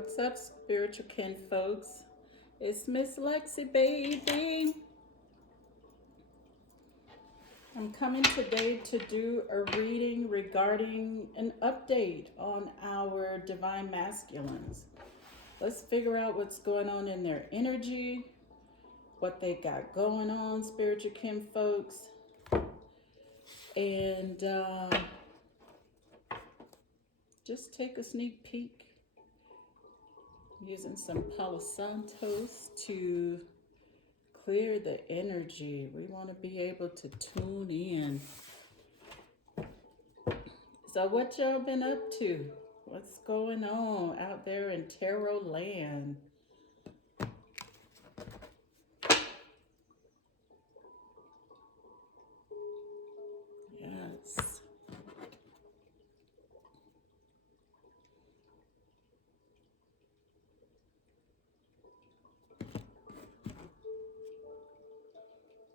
What's up, spiritual kin folks? It's MsLexiBaby. I'm coming today to do a reading regarding an update on our divine masculines. Let's figure out what's going on in their energy, what they got going on, spiritual kin folks, and just take a sneak peek using some Palo Santos to clear the energy. We want to be able to tune in. So what y'all been up to? What's going on out there in tarot land? Yes.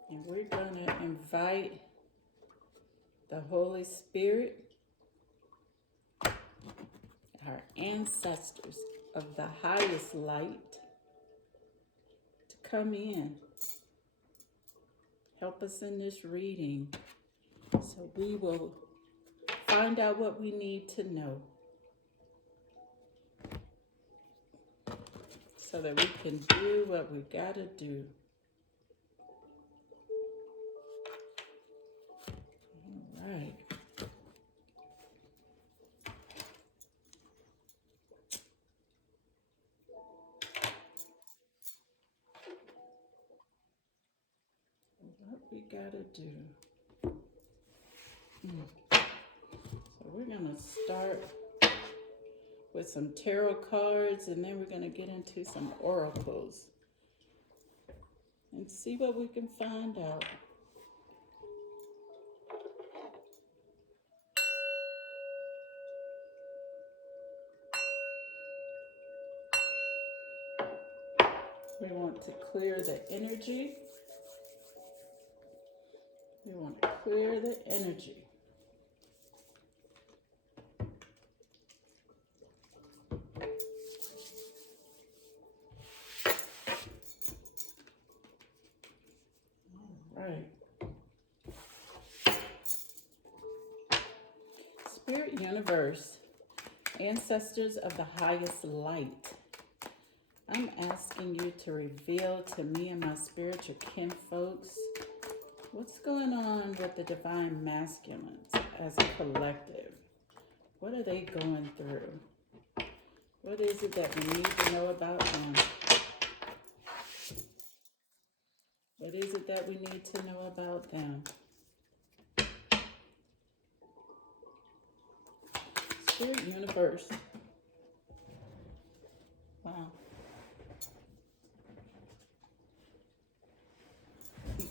And we're going to invite the Holy Spirit, our ancestors of the highest light, to come in. Help us in this reading so we will find out what we need to know so that we can do what we got to do. All right. What we got to do. So we're going to start with some tarot cards, and then we're going to get into some oracles and see what we can find out. We want to clear the energy. We want to clear the energy. All right. Spirit universe, ancestors of the highest light, I'm asking you to reveal to me and my spiritual kin folks what's going on with the divine masculines as a collective. What are they going through? What is it that we need to know about them? What is it that we need to know about them? Spirit universe. Wow. Okay.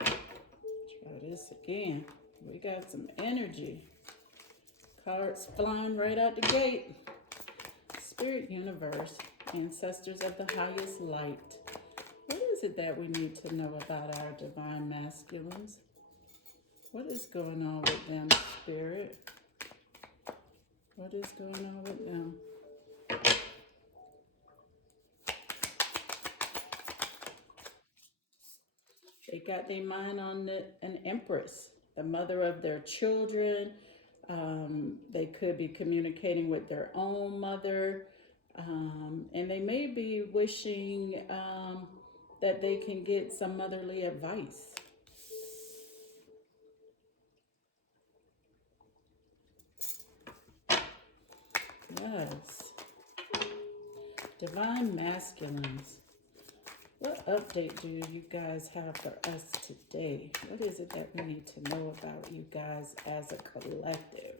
Try this again. We got some energy. Cards flying right out the gate. Spirit universe, ancestors of the highest light. What is it that we need to know about our divine masculines? What is going on with them, spirit? What is going on with them? They got their mind on an empress, the mother of their children. They could be communicating with their own mother. And they may be wishing that they can get some motherly advice. Yes. Divine masculines. What update do you guys have for us today? What is it that we need to know about you guys as a collective?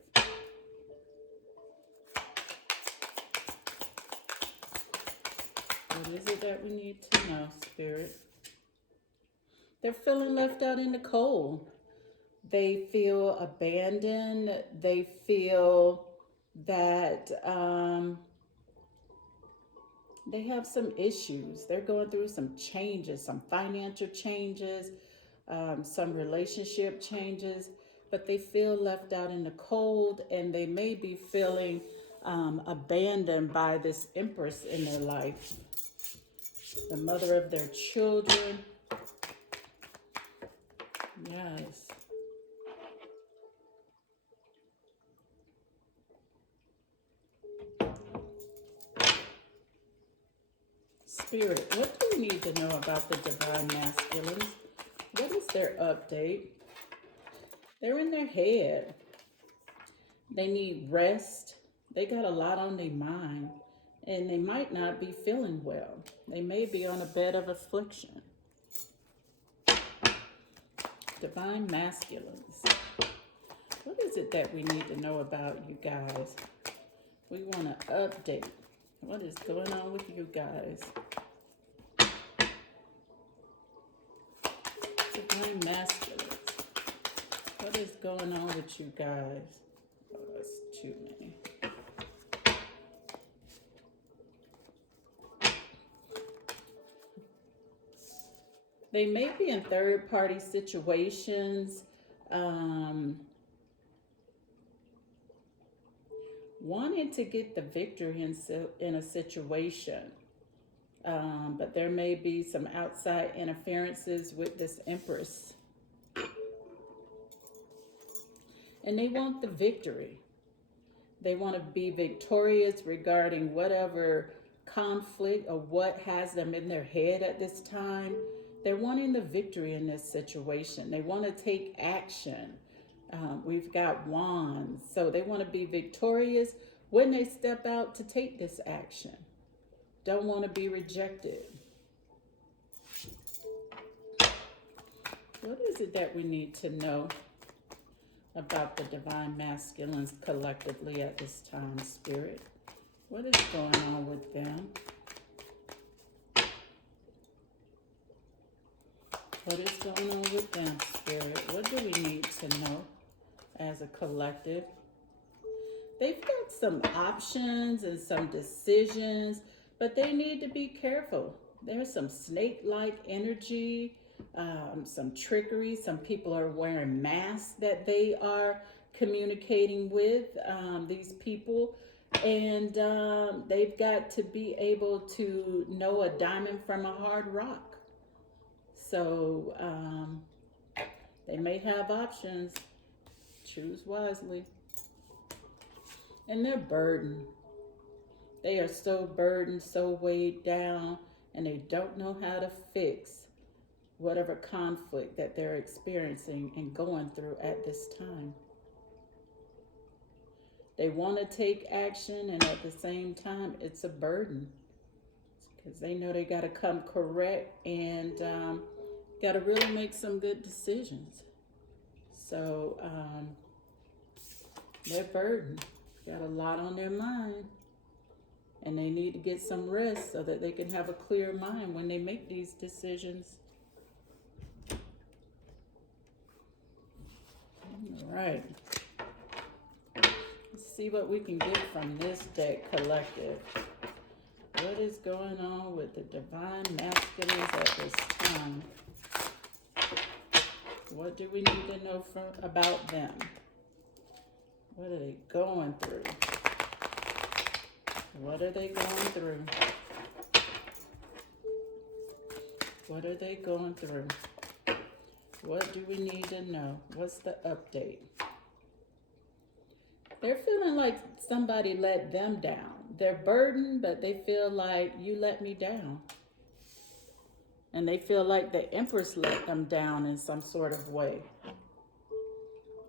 What is it that we need to know, Spirit? They're feeling left out in the cold. They feel abandoned. They feel that they have some issues. They're going through some changes, some financial changes, some relationship changes, but they feel left out in the cold, and they may be feeling abandoned by this empress in their life, the mother of their children. Yes. Spirit, what do we need to know about the divine masculines? What is their update? They're in their head. They need rest. They got a lot on their mind. And they might not be feeling well. They may be on a bed of affliction. Divine masculines. What is it that we need to know about you guys? We want to update. What is going on with you guys? Divine masculines. What is going on with you guys? Oh, that's too many. They may be in third-party situations, wanting to get the victory in a situation. But there may be some outside interferences with this Empress. And they want the victory. They want to be victorious regarding whatever conflict or what has them in their head at this time. They're wanting the victory in this situation. They want to take action. We've got wands. So they want to be victorious when they step out to take this action. Don't want to be rejected. What is it that we need to know about the divine masculines collectively at this time, Spirit? What is going on with them? What is going on with them, Spirit? What do we need to know as a collective? They've got some options and some decisions, but they need to be careful. There's some snake-like energy, some trickery. Some people are wearing masks that they are communicating with, these people. And they've got to be able to know a diamond from a hard rock. So they may have options. Choose wisely. And they're burdened. They are so burdened, so weighed down, and they don't know how to fix whatever conflict that they're experiencing and going through at this time. They want to take action, and at the same time, it's a burden because they know they got to come correct and got to really make some good decisions. So they're burdened, got a lot on their mind, and they need to get some rest so that they can have a clear mind when they make these decisions. All right. Let's see what we can get from this deck collective. What is going on with the divine masculines at this time? What do we need to know about them? What are they going through? What are they going through? What are they going through? What do we need to know? What's the update? They're feeling like somebody let them down. They're burdened, but they feel like you let me down. And they feel like the Empress let them down in some sort of way.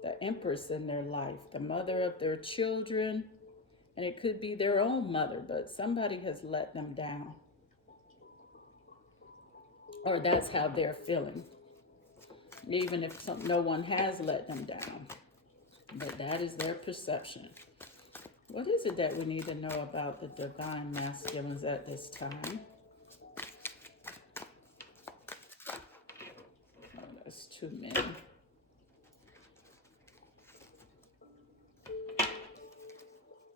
The Empress in their life, the mother of their children, and it could be their own mother, but somebody has let them down. Or that's how they're feeling. Even if no one has let them down. But that is their perception. What is it that we need to know about the divine masculines at this time? Oh, that's too many.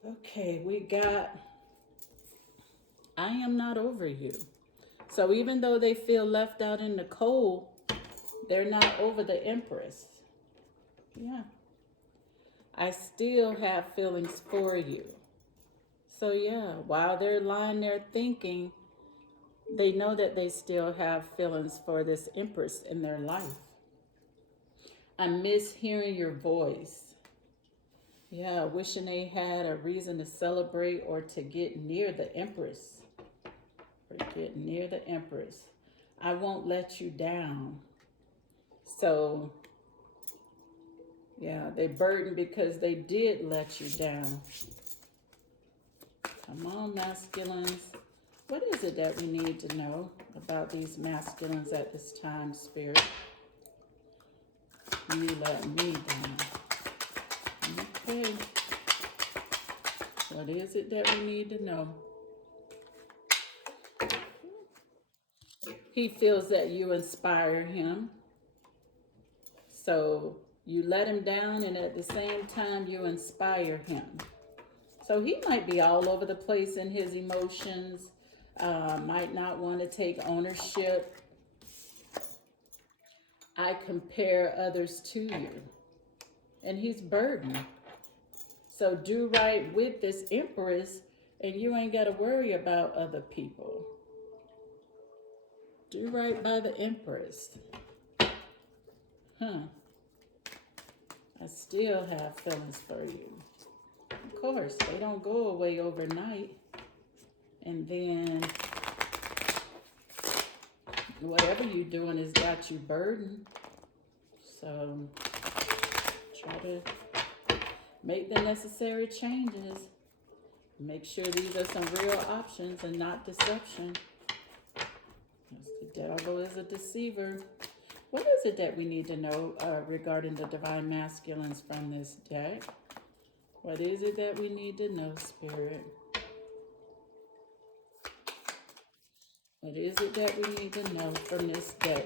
Okay, we got, I am not over you. So even though they feel left out in the cold, they're not over the Empress. Yeah. I still have feelings for you. So yeah, while they're lying there thinking, they know that they still have feelings for this Empress in their life. I miss hearing your voice. Yeah, wishing they had a reason to celebrate or to get near the Empress. Or get near the Empress. I won't let you down. So, yeah, they burdened because they did let you down. Come on, masculines. What is it that we need to know about these masculines at this time, Spirit? You let me down. Okay. What is it that we need to know? He feels that you inspire him. So you let him down, and at the same time, you inspire him. So he might be all over the place in his emotions, might not want to take ownership. I compare others to you, and he's burdened. So do right with this Empress, and you ain't got to worry about other people. Do right by the Empress. Huh. I still have feelings for you. Of course, they don't go away overnight. And then whatever you're doing has got you burdened. So try to make the necessary changes. Make sure these are some real options and not deception. The devil is a deceiver. What is it that we need to know regarding the divine masculines from this deck? What is it that we need to know, Spirit? What is it that we need to know from this deck?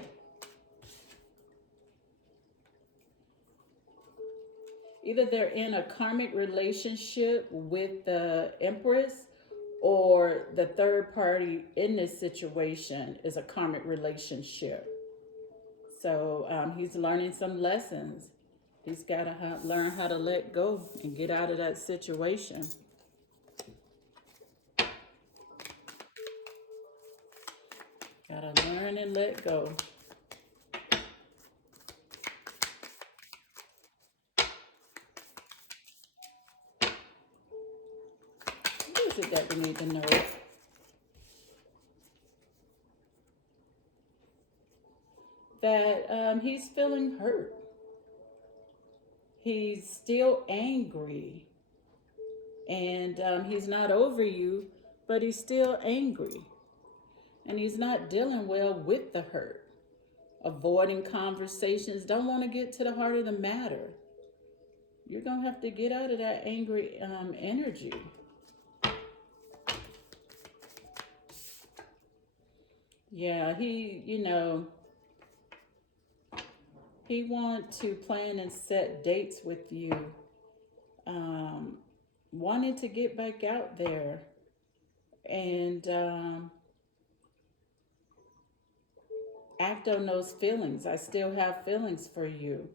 Either they're in a karmic relationship with the Empress, or the third party in this situation is a karmic relationship. So he's learning some lessons. He's got to learn how to let go and get out of that situation. Got to learn and let go. What is it that we need to know? That he's feeling hurt. He's still angry. And he's not over you, but he's still angry. And he's not dealing well with the hurt. Avoiding conversations, don't want to get to the heart of the matter. You're going to have to get out of that angry energy. Yeah, he want to plan and set dates with you. Wanted to get back out there and act on those feelings. I still have feelings for you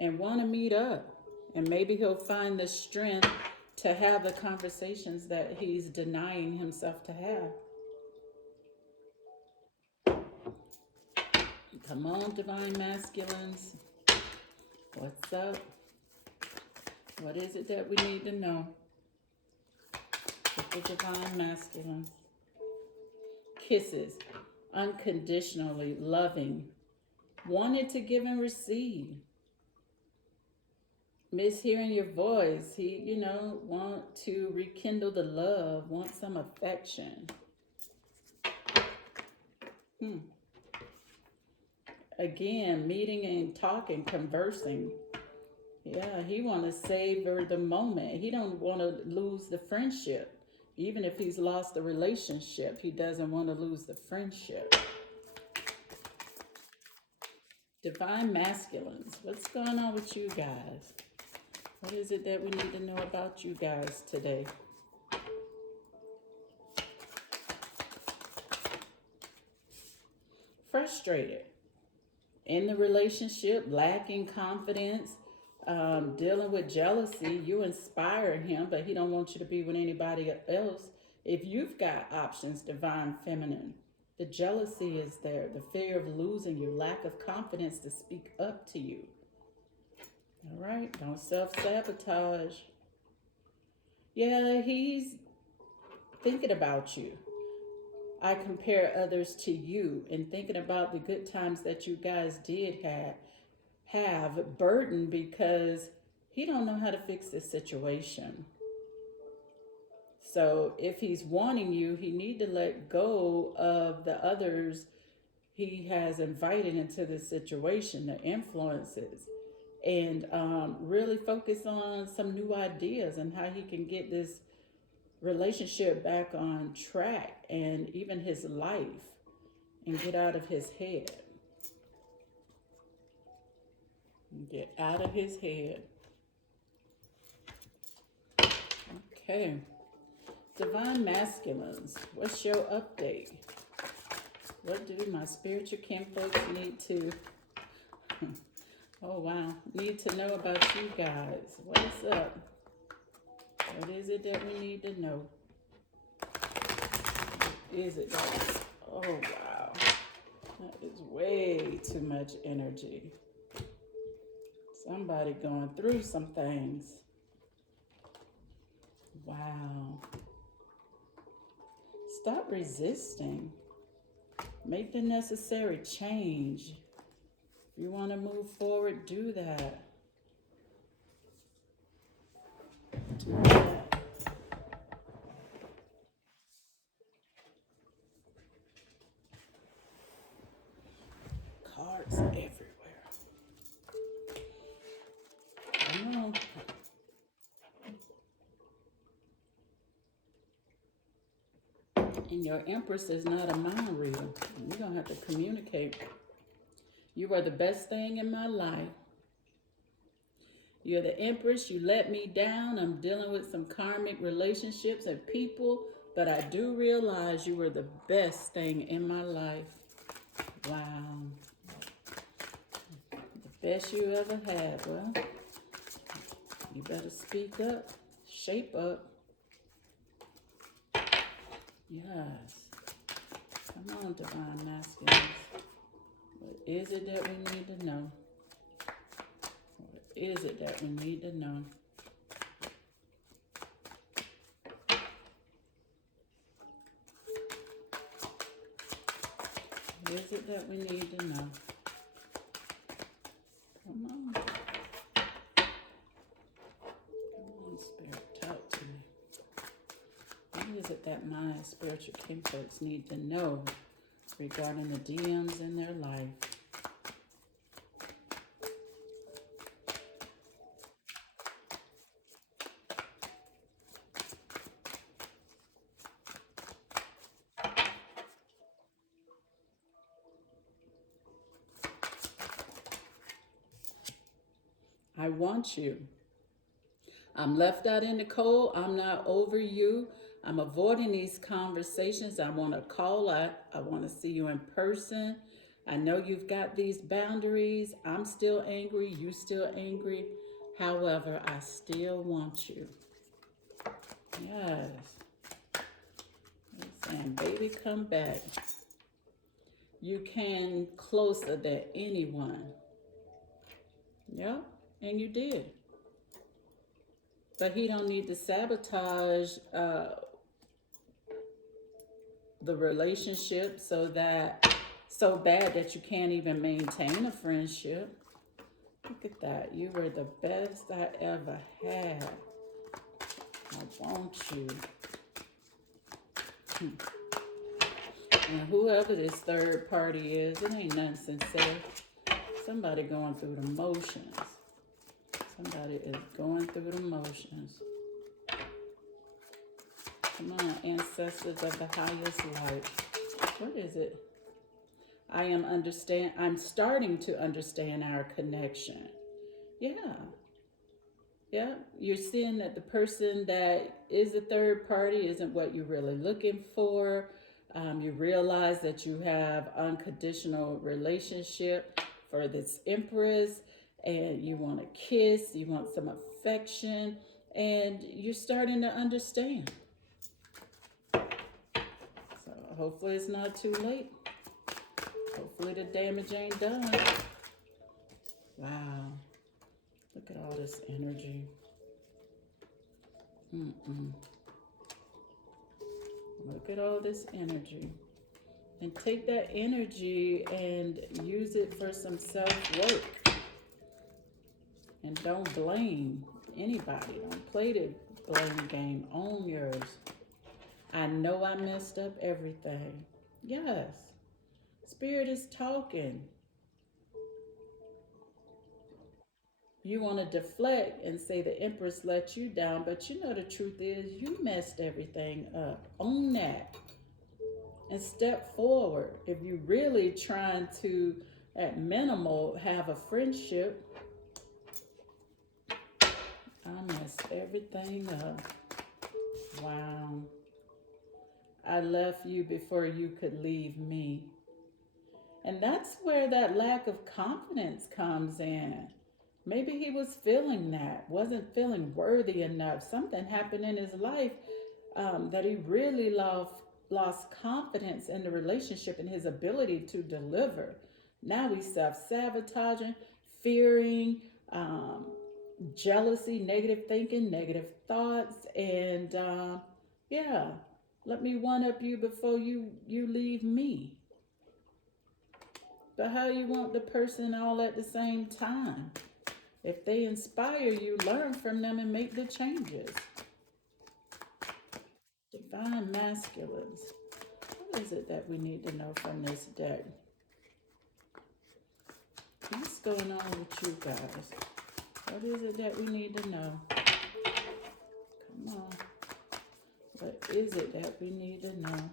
and want to meet up. And maybe he'll find the strength to have the conversations that he's denying himself to have. Come on, divine masculines. What's up? What is it that we need to know? With the divine masculines. Kisses. Unconditionally loving. Wanted to give and receive. Miss hearing your voice. He, want to rekindle the love. Want some affection. Again, meeting and talking, conversing. Yeah, he want to savor the moment. He don't want to lose the friendship. Even if he's lost the relationship, he doesn't want to lose the friendship. Divine masculines, what's going on with you guys? What is it that we need to know about you guys today? Frustrated in the relationship, lacking confidence, Dealing with jealousy, you inspire him, but he don't want you to be with anybody else. If you've got options, divine feminine, the jealousy is there, the fear of losing you, lack of confidence to speak up to you. All right, don't self-sabotage. Yeah, he's thinking about you. I compare others to you and thinking about the good times that you guys did have burden because he don't know how to fix this situation. So if he's wanting you, he need to let go of the others he has invited into this situation, the influences, and really focus on some new ideas and how he can get this relationship back on track and even his life and get out of his head. Get out of his head. Okay. Divine masculines, what's your update? What do my spiritual kinfolks need to, oh wow, need to know about you guys? What's up? What is it that we need to know? What is it that, oh wow, that is way too much energy. Somebody going through some things. Wow. Stop resisting. Make the necessary change. If you want to move forward, do that. Do that. Cards everywhere. Come on. And your Empress is not a mind reader. You're going to have to communicate. You are the best thing in my life. You're the Empress. You let me down. I'm dealing with some karmic relationships and people, but I do realize you were the best thing in my life. Wow. The best you ever had. Well, you better speak up. Shape up. Yes. Come on, divine masculines. What is it that we need to know? What is it that we need to know? What is it that we need to know? Come on. Come on, Spirit, talk to me. What is it that my spiritual kinfolks need to know regarding the DMs in their life? I want you. I'm left out in the cold. I'm not over you. I'm avoiding these conversations. I want to call. I want to see you in person. I know you've got these boundaries. I'm still angry. You still angry. However, I still want you. Yes. They're saying, baby, come back. You came closer than anyone. Yeah, and you did. But he don't need to sabotage the relationship so bad that you can't even maintain a friendship. Look at that. You were the best I ever had. I want you. And whoever this third party is, it ain't nothing sincere. Somebody going through the motions. Somebody is going through the motions. Come on, ancestors of the highest light. What is it? I'm starting to understand our connection. Yeah. Yeah. You're seeing that the person that is the third party isn't what you're really looking for. You realize that you have unconditional relationship for this Empress. and you want a kiss, you want some affection, and you're starting to understand. So hopefully it's not too late. Hopefully the damage ain't done. Wow. Look at all this energy. Look at all this energy. And take that energy and use it for some self-work. And don't blame anybody. Don't play the blame game. Own yours. I know I messed up everything. Yes. Spirit is talking. You want to deflect and say the Empress let you down, but you know the truth is you messed everything up. Own that. And step forward. If you really trying to, at minimal, have a friendship, I messed everything up. Wow. I left you before you could leave me. And that's where that lack of confidence comes in. Maybe he was feeling that, wasn't feeling worthy enough. Something happened in his life that he really lost confidence in the relationship and his ability to deliver. Now he's self-sabotaging, fearing, jealousy, negative thinking, negative thoughts, and yeah, let me one up you before you leave me. But how you want the person all at the same time? If they inspire you, learn from them and make the changes. Divine masculines. What is it that we need to know from this deck? What's going on with you guys? What is it that we need to know? Come on. What is it that we need to know?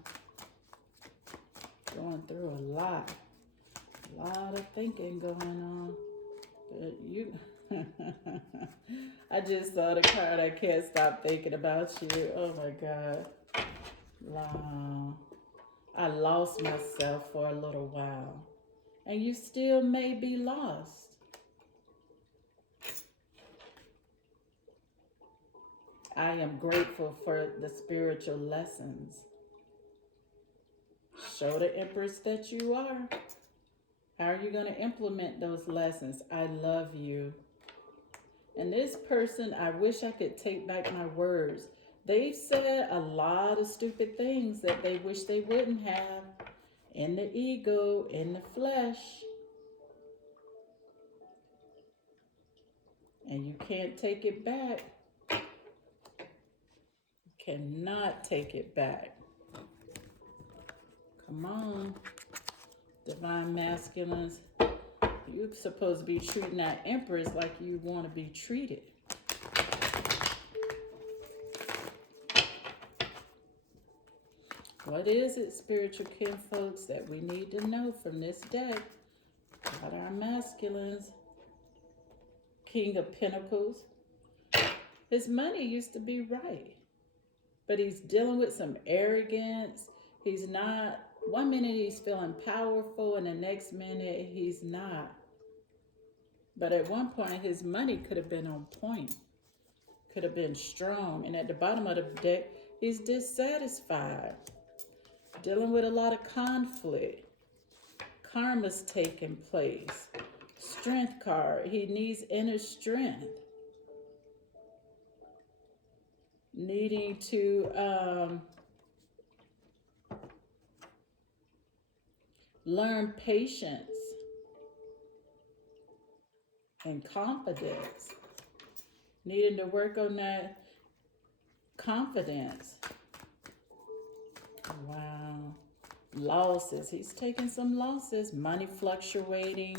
Going through a lot of thinking going on. But you... I just saw the card. I can't stop thinking about you. Oh my God. Wow. I lost myself for a little while. And you still may be lost. I am grateful for the spiritual lessons. Show the Empress that you are. How are you going to implement those lessons? I love you. And this person, I wish I could take back my words. They've said a lot of stupid things that they wish they wouldn't have. In the ego, in the flesh. And you can't take it back. You cannot take it back. Come on. Divine masculines. You're supposed to be treating that Empress like you want to be treated. What is it, spiritual kinfolks, that we need to know from this deck about our masculines? King of Pentacles. His money used to be right, but he's dealing with some arrogance. He's not, one minute he's feeling powerful and the next minute he's not. But at one point his money could have been on point, could have been strong. And at the bottom of the deck, he's dissatisfied, dealing with a lot of conflict. Karma's taking place. Strength card, he needs inner strength. Needing to learn patience and confidence. Needing to work on that confidence. Wow. Losses. He's taking some losses. Money fluctuating.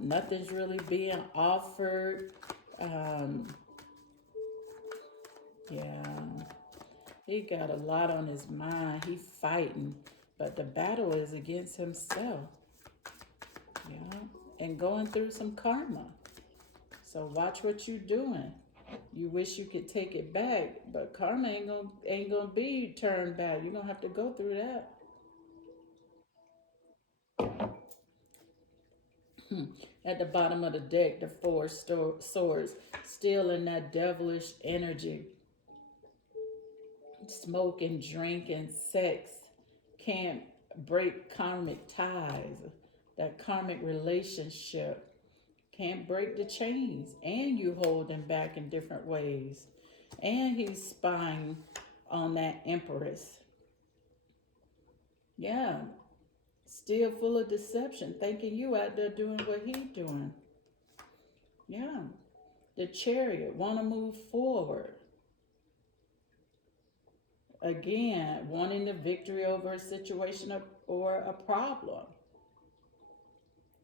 Nothing's really being offered. Yeah. He got a lot on his mind. He's fighting. But the battle is against himself. Yeah. And going through some karma. So watch what you're doing. You wish you could take it back, but karma ain't gonna be turned back. You're gonna have to go through that. At the bottom of the deck, the four swords, still in that devilish energy. Smoking, drinking, sex can't break karmic ties. That karmic relationship can't break the chains. And you hold him back in different ways. And he's spying on that empress. Yeah, still full of deception, thinking you out there doing what he doing. Yeah, the chariot want to move forward. Again, wanting the victory over a situation or a problem.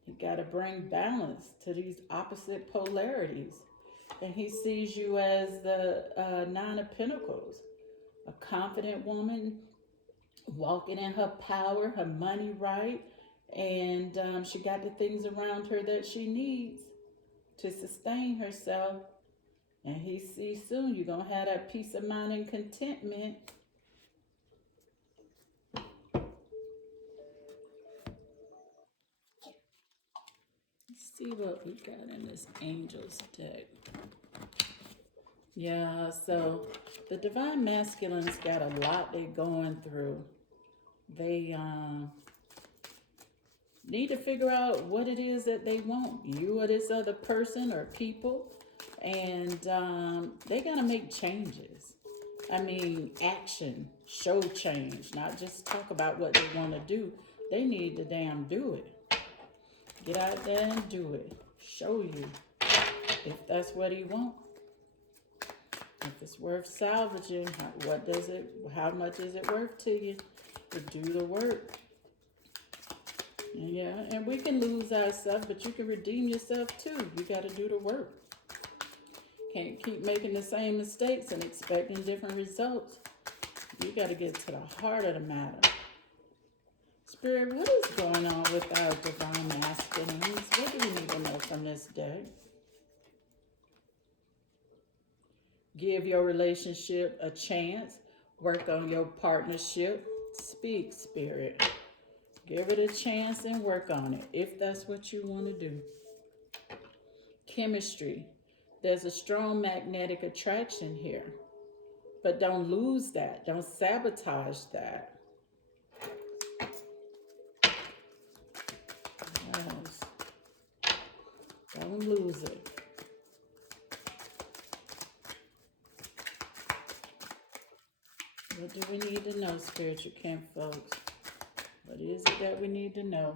You got to bring balance to these opposite polarities. And he sees you as the Nine of Pentacles, a confident woman walking in her power, her money right, and she got the things around her that she needs to sustain herself. And he sees soon you're going to have that peace of mind and contentment. Let's see what we got in this Angels deck. Yeah, so the Divine Masculine's got a lot they're going through. They need to figure out what it is that they want, you or this other person or people, and they got to make changes. I mean, action, show change, not just talk about what they want to do. They need to damn do it. Get out there and do it. Show you if that's what he wants. If it's worth salvaging, how much is it worth to you to do the work? Yeah, and we can lose ourselves, but you can redeem yourself too. You got to do the work. Can't keep making the same mistakes and expecting different results. You got to get to the heart of the matter. Spirit, what is going on with our divine masculines? What do we need to know from this deck? Give your relationship a chance. Work on your partnership. Speak, Spirit. Give it a chance and work on it if that's what you want to do. Chemistry. There's a strong magnetic attraction here. But don't lose that. Don't sabotage that. Yes. Don't lose it. What do we need to know, spiritual camp folks? What is it that we need to know?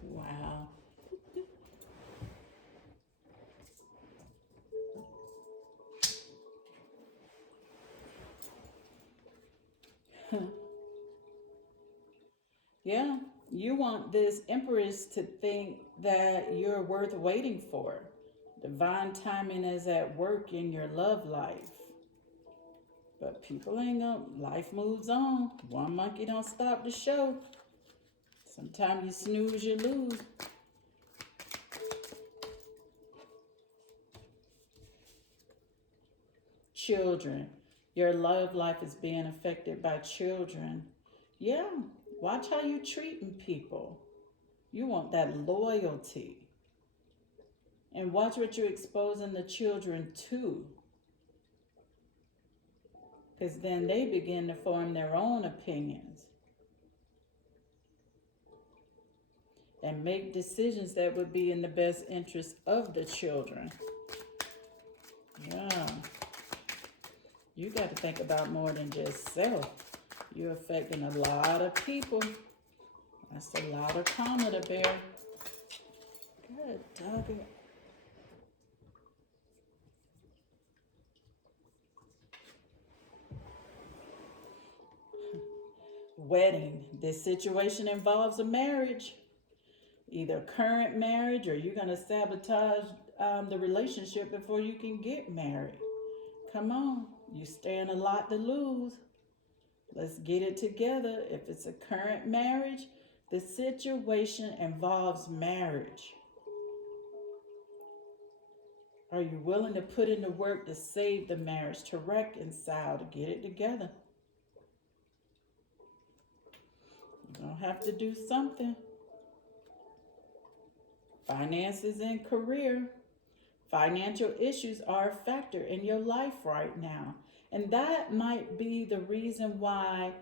Wow. Yeah, you want this Empress to think that you're worth waiting for. Divine timing is at work in your love life. But people ain't gonna, life moves on. One monkey don't stop the show. Sometimes you snooze, you lose. Children. Your love life is being affected by children. Yeah, watch how you treating people. You want that loyalty. And watch what you're exposing the children to. Because then they begin to form their own opinions. And make decisions that would be in the best interest of the children. Yeah. You got to think about more than just self. You're affecting a lot of people. That's a lot of karma to bear. Good doggy. Wedding. This situation involves a marriage. Either current marriage or you're going to sabotage the relationship before you can get married. Come on. You stand a lot to lose. Let's get it together. If it's a current marriage, the situation involves marriage. Are you willing to put in the work to save the marriage, to reconcile, to get it together? I'll have to do something. Finances and career. Financial issues are a factor in your life right now. And that might be the reason why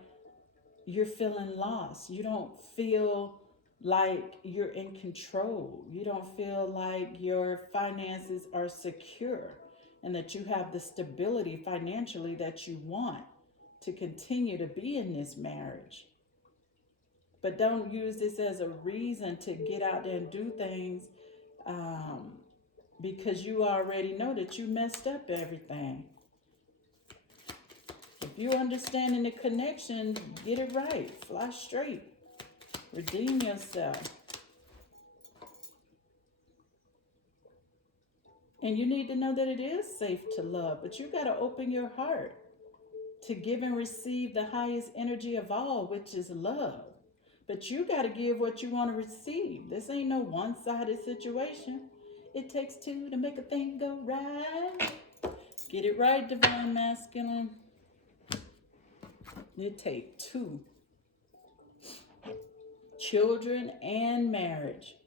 you're feeling lost. You don't feel like you're in control. You don't feel like your finances are secure and that you have the stability financially that you want to continue to be in this marriage. But don't use this as a reason to get out there and do things um, because you already know that you messed up everything. If you're understanding the connection, get it right. Fly straight. Redeem yourself. And you need to know that it is safe to love, but you got to open your heart to give and receive the highest energy of all, which is love. But you got to give what you want to receive. This ain't no one-sided situation. It takes two to make a thing go right. Get it right, divine masculine. It takes two. Children and marriage.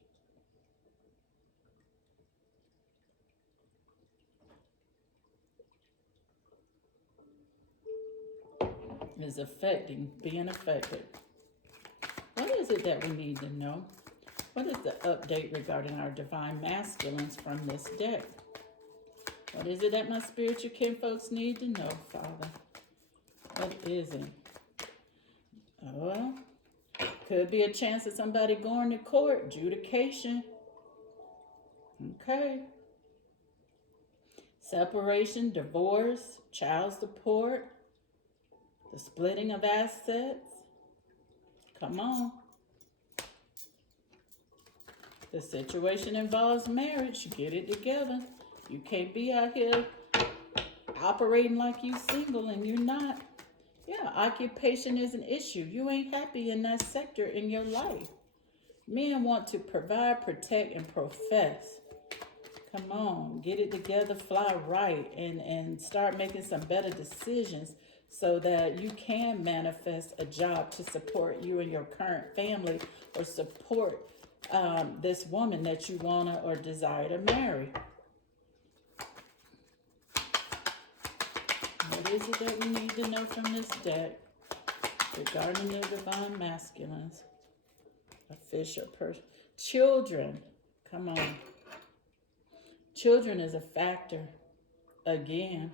Is being affected. What is it that we need to know? What is the update regarding our divine masculines from this deck? What is it that my spiritual kinfolks need to know, Father? What is it? Well, could be a chance of somebody going to court, adjudication. Okay. Separation, divorce, child support, the splitting of assets. Come on. The situation involves marriage. Get it together. You can't be out here operating like you single and you're not. Yeah, occupation is an issue. You ain't happy in that sector in your life. Men want to provide, protect, and profess. Come on, get it together, fly right, and start making some better decisions so that you can manifest a job to support you and your current family or support this woman that you want to or desire to marry. What is it that we need to know from this deck regarding the divine masculines? Official person. Children. Come on. Children is a factor again.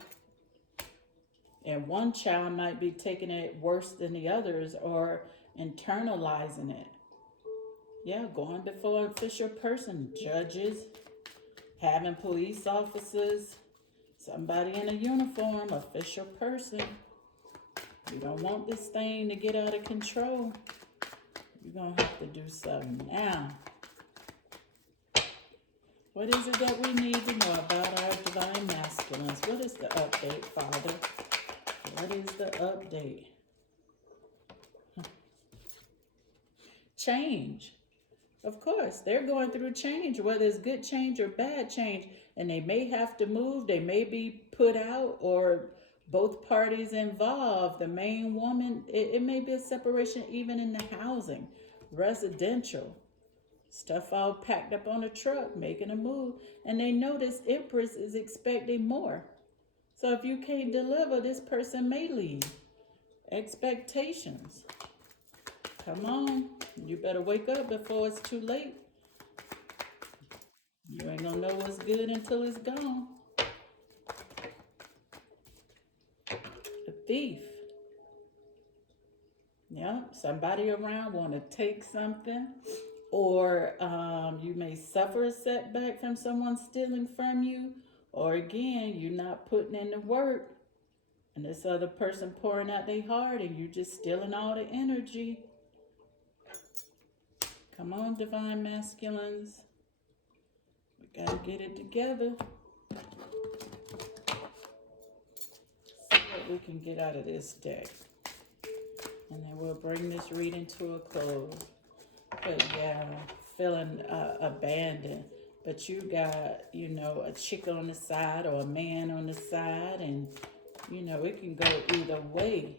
And one child might be taking it worse than the others or internalizing it. Yeah, going before an official person, judges, having police officers, somebody in a uniform, official person. You don't want this thing to get out of control. You're going to have to do something now. What is it that we need to know about our divine masculines? What is the update, Father? What is the update? Change. Of course, they're going through change, whether it's good change or bad change. And they may have to move. They may be put out or both parties involved. The main woman, it may be a separation even in the housing, residential. Stuff all packed up on a truck, making a move. And they notice Empress is expecting more. So if you can't deliver, this person may leave. Expectations. Come on. You better wake up before it's too late. You ain't gonna know what's good until it's gone. A thief. Yeah, somebody around want to take something. Or you may suffer a setback from someone stealing from you. Or again, you're not putting in the work. And this other person pouring out their heart and you just stealing all the energy. Come on, divine masculines. We gotta get it together. See what we can get out of this deck. And then we'll bring this reading to a close. But yeah, feeling abandoned. But you got, a chick on the side or a man on the side. And, it can go either way.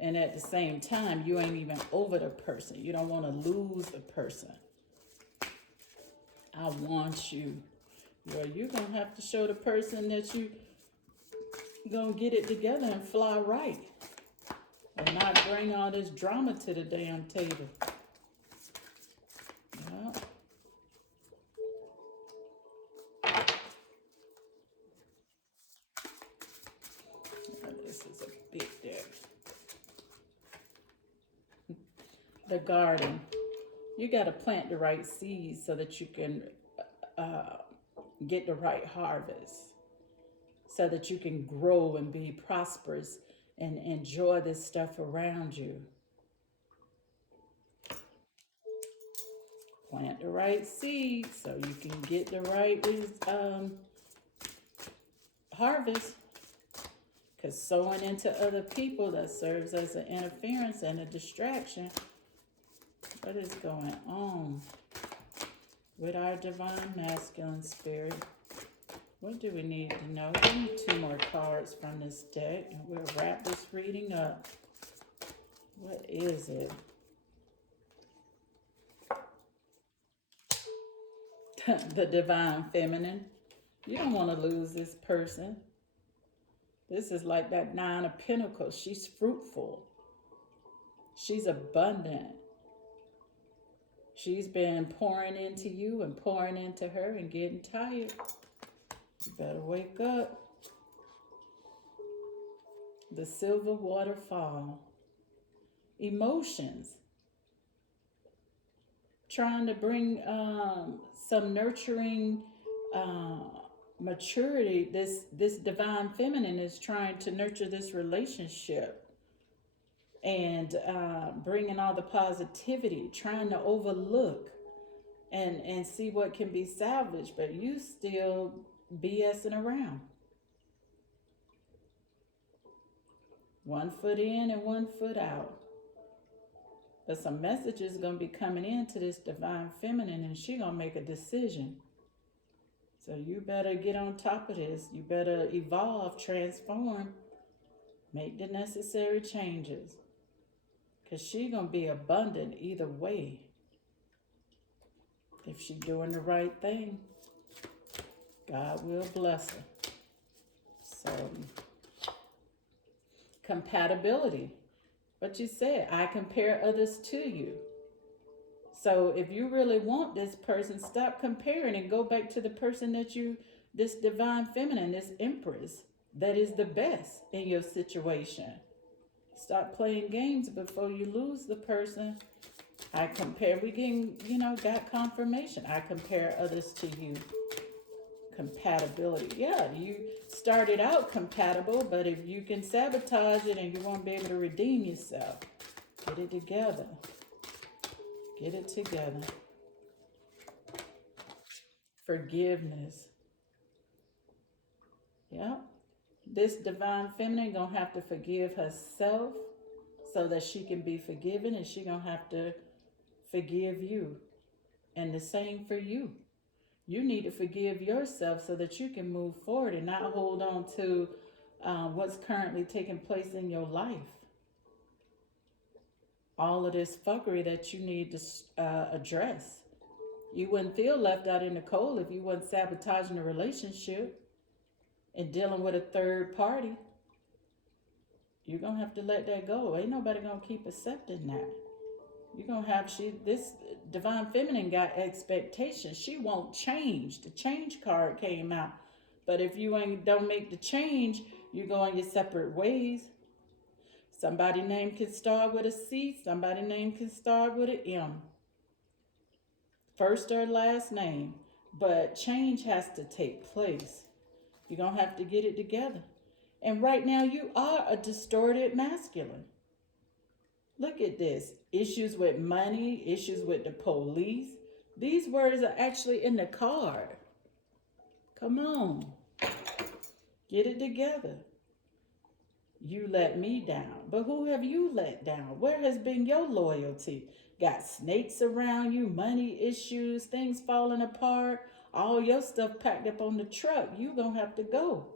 And at the same time, you ain't even over the person. You don't want to lose the person. I want you. Well, you're going to have to show the person that you going to get it together and fly right. And not bring all this drama to the damn table. Yeah. This is a big deck. The garden. You got to plant the right seeds so that you can get the right harvest. So that you can grow and be prosperous and enjoy this stuff around you. Plant the right seeds so you can get the right harvest. Because sowing into other people, that serves as an interference and a distraction. What is going on with our divine masculine spirit? What do we need to know? We need 2 more cards from this deck, and we'll wrap this reading up. What is it? The divine feminine. You don't want to lose this person. This is like that 9 of Pentacles. She's fruitful. She's abundant. She's been pouring into you and pouring into her and getting tired. You better wake up. The silver waterfall. Emotions. Trying to bring some nurturing maturity. This divine feminine is trying to nurture this relationship and bringing all the positivity, trying to overlook and see what can be salvaged, but you still BSing around. 1 foot in and 1 foot out. But some messages going to be coming into this divine feminine, and she going to make a decision. So you better get on top of this. You better evolve, transform, make the necessary changes. Because she going to be abundant either way. If she doing the right thing, God will bless her. So, compatibility. What you said, I compare others to you. So if you really want this person, stop comparing and go back to the person that you, this divine feminine, this empress, that is the best in your situation. Stop playing games before you lose the person. I compare, we getting, got confirmation. I compare others to you. Compatibility. Yeah, you started out compatible, but if you can sabotage it and you won't be able to redeem yourself, get it together. Get it together. Forgiveness. Yeah. This divine feminine gonna have to forgive herself so that she can be forgiven, and she gonna have to forgive you. And the same for you. You need to forgive yourself so that you can move forward and not hold on to what's currently taking place in your life. All of this fuckery that you need to address. You wouldn't feel left out in the cold if you wasn't sabotaging the relationship and dealing with a third party. You're going to have to let that go. Ain't nobody going to keep accepting that. You're going to have, this divine feminine got expectations. She won't change. The change card came out. But if you don't make the change, you go on your separate ways. Somebody's name can start with a C. Somebody's name can start with an M. First or last name. But change has to take place. You're going to have to get it together. And right now you are a distorted masculine. Look at this. Issues with money, issues with the police. These words are actually in the card. Come on. Get it together. You let me down. But who have you let down? Where has been your loyalty? Got snakes around you, money issues, things falling apart, all your stuff packed up on the truck. You gonna have to go.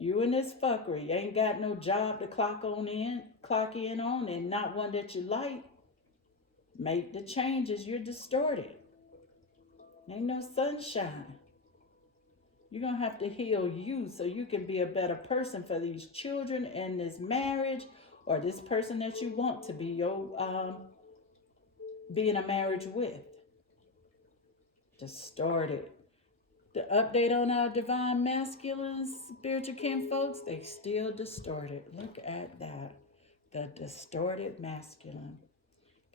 You in this fuckery. You ain't got no job to clock in on, and not one that you like. Make the changes. You're distorted. Ain't no sunshine. You're going to have to heal you so you can be a better person for these children and this marriage, or this person that you want to be be in a marriage with. Distorted. The update on our divine masculines, spiritual kin folks, they still distorted. Look at that. The distorted masculine.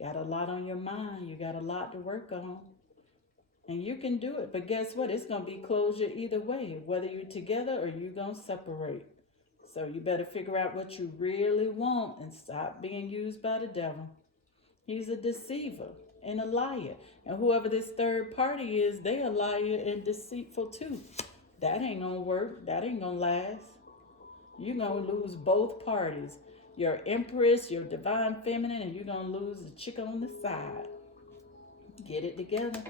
Got a lot on your mind. You got a lot to work on. And you can do it. But guess what? It's going to be closure either way, whether you're together or you're going to separate. So you better figure out what you really want and stop being used by the devil. He's a deceiver and a liar. And whoever this third party is, they a liar and deceitful too. That ain't going to work. That ain't going to last. You're going to lose both parties. Your empress, your divine feminine, and you're going to lose the chick on the side. Get it together.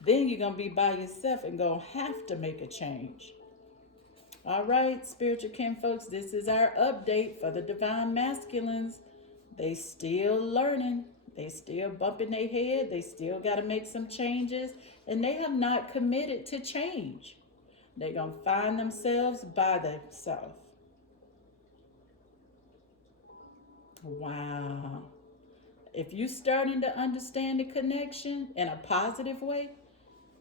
Then you're going to be by yourself and going to have to make a change. All right, spiritual kin folks, this is our update for the divine masculines. They still learning. They still bumping their head. They still got to make some changes. And they have not committed to change. They're going to find themselves by themselves. Wow. If you're starting to understand the connection in a positive way,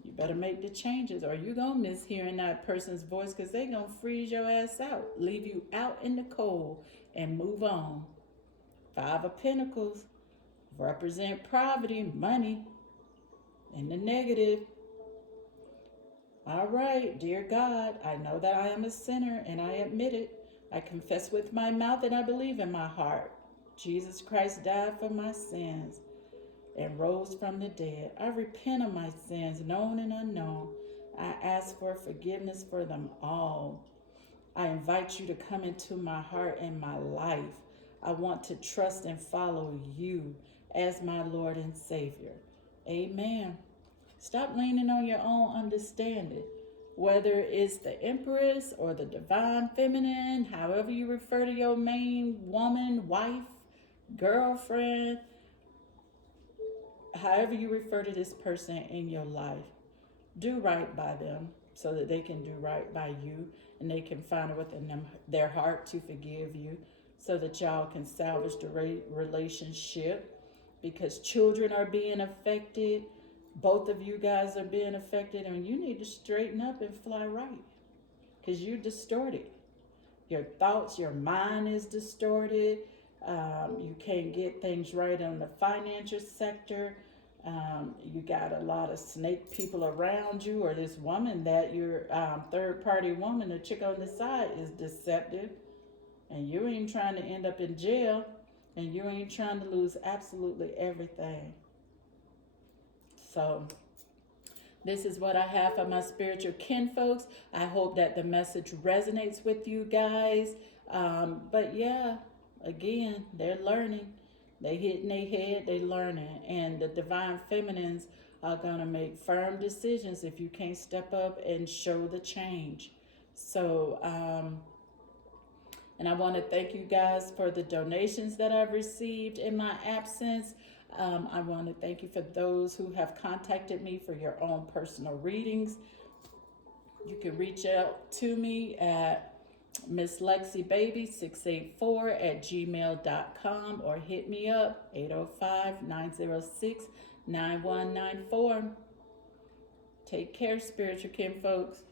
you better make the changes, or you're going to miss hearing that person's voice, because they're going to freeze your ass out, leave you out in the cold, and move on. 5 of Pentacles represent poverty, money, and the negative. All right, dear God, I know that I am a sinner, and I admit it. I confess with my mouth and I believe in my heart. Jesus Christ died for my sins and rose from the dead. I repent of my sins, known and unknown. I ask for forgiveness for them all. I invite you to come into my heart and my life. I want to trust and follow you as my Lord and Savior. Amen. Stop leaning on your own understanding. Whether it's the Empress or the Divine Feminine, however you refer to your main woman, wife, girlfriend, however you refer to this person in your life, do right by them so that they can do right by you, and they can find it within their heart to forgive you, so that y'all can salvage the relationship, because children are being affected. Both of you guys are being affected, and you need to straighten up and fly right, because you're distorted. Your thoughts, your mind is distorted. You can't get things right on the financial sector. You got a lot of snake people around you, or this woman that your third party woman, the chick on the side, is deceptive, and you ain't trying to end up in jail, and you ain't trying to lose absolutely everything. So this is what I have for my spiritual kin folks. I hope that the message resonates with you guys. But yeah, again, they're learning. They hitting their head, they learning. And the divine feminines are going to make firm decisions if you can't step up and show the change. So, and I want to thank you guys for the donations that I've received in my absence. I want to thank you for those who have contacted me for your own personal readings. You can reach out to me at MsLexiBaby684@gmail.com, or hit me up 805-906-9194. Take care, spiritual kin folks.